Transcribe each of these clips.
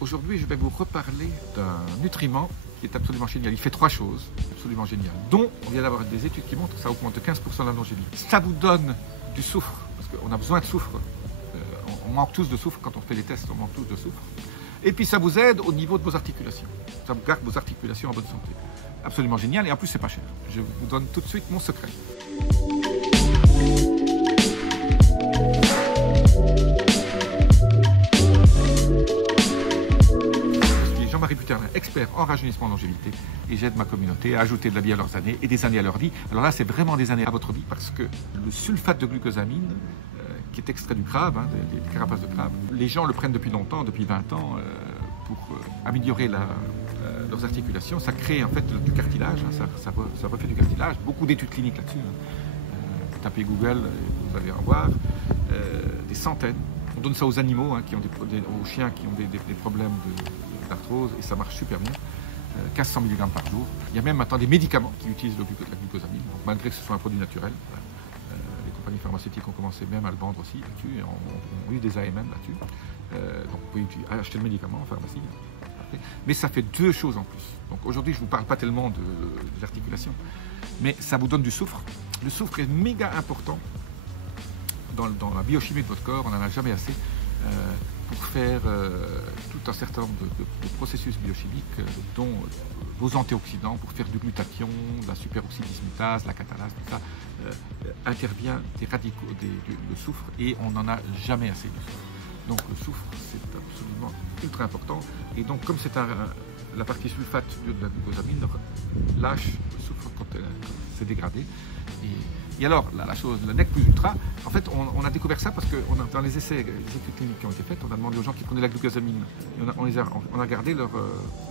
Aujourd'hui, je vais vous reparler d'un nutriment qui est absolument génial. Il fait 3 choses absolument géniales, dont on vient d'avoir des études qui montrent que ça augmente de 15% la longévité. Ça vous donne du soufre, parce qu'on a besoin de soufre. On manque tous de soufre quand on fait les tests, on manque tous de soufre. Et puis ça vous aide au niveau de vos articulations. Ça vous garde vos articulations en bonne santé. Absolument génial, et en plus c'est pas cher. Je vous donne tout de suite mon secret. Jean-Marie Buterlin, expert en rajeunissement et longévité, et j'aide ma communauté à ajouter de la vie à leurs années et des années à leur vie. Alors là, c'est vraiment des années à votre vie parce que le sulfate de glucosamine, qui est extrait du crabe, des carapaces de crabe, les gens le prennent depuis longtemps, depuis 20 ans, pour améliorer leurs articulations. Ça crée en fait du cartilage, ça refait du cartilage. Beaucoup d'études cliniques là-dessus. Vous tapez Google, vous allez en voir des centaines. On donne ça aux animaux, aux chiens qui ont des problèmes d'arthrose, et ça marche super bien. 1500 mg par jour. Il y a même maintenant des médicaments qui utilisent la glucosamine, donc, malgré que ce soit un produit naturel. Les compagnies pharmaceutiques ont commencé même à le vendre aussi là-dessus, et on a eu des AMM là-dessus. Donc vous pouvez acheter le médicament en pharmacie. Mais ça fait 2 choses en plus. Donc aujourd'hui, je ne vous parle pas tellement de l'articulation, mais ça vous donne du soufre. Le soufre est méga important dans la biochimie de votre corps. On n'en a jamais assez pour faire tout un certain nombre de processus biochimiques, dont vos antioxydants, pour faire du glutathion, de la superoxydismutase, la catalase, tout ça, intervient des radicaux, le soufre, et on n'en a jamais assez du soufre. Donc le soufre, c'est absolument ultra important, et donc comme c'est la partie sulfate de la glucosamine lâche le soufre quand c'est dégradé. Et alors, la nec plus ultra, en fait, on a découvert ça parce que dans les essais, les études cliniques qui ont été faites, on a demandé aux gens qui prenaient la glucosamine, et on a regardé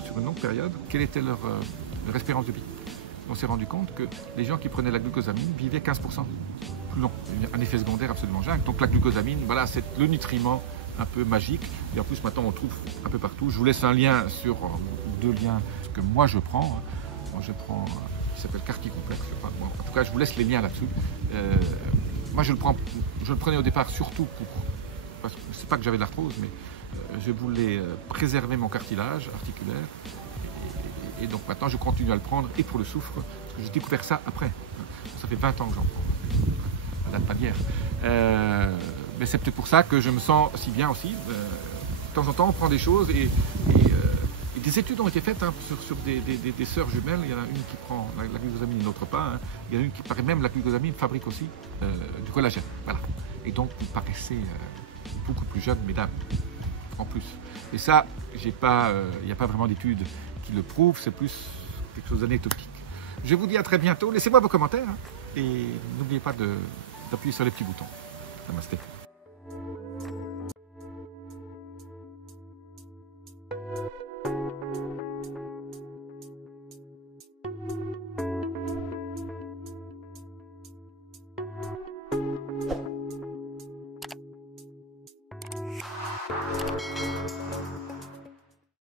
sur une longue période, quelle était leur espérance de vie. On s'est rendu compte que les gens qui prenaient la glucosamine vivaient 15% plus long. Un effet secondaire absolument dingue. Donc la glucosamine, voilà, c'est le nutriment un peu magique. Et en plus, maintenant, on trouve un peu partout. Je vous laisse un lien sur 2 liens que moi je prends. Moi, je prends qui s'appelle Carticomplex. En tout cas, je vous laisse les liens là-dessus. Moi, je le prenais au départ surtout parce que c'est pas que j'avais de l'arthrose, mais je voulais préserver mon cartilage articulaire. Et donc maintenant, je continue à le prendre, et pour le soufre, parce que j'ai découvert ça après. Ça fait 20 ans que j'en prends. Ça date pas d'hier. Mais c'est peut-être pour ça que je me sens si bien aussi. De temps en temps, on prend des choses, et des études ont été faites sur des sœurs jumelles. Il y en a une qui prend la glucosamine et l'autre pas. Il y en a une qui paraît même la glucosamine fabrique aussi du collagène. Voilà. Et donc, vous paraissez beaucoup plus jeune, mesdames, en plus. Et ça, il n'y a pas vraiment d'études qui le prouvent, c'est plus quelque chose d'anecdotique. Je vous dis à très bientôt. Laissez-moi vos commentaires, et n'oubliez pas d'appuyer sur les petits boutons. Namasté.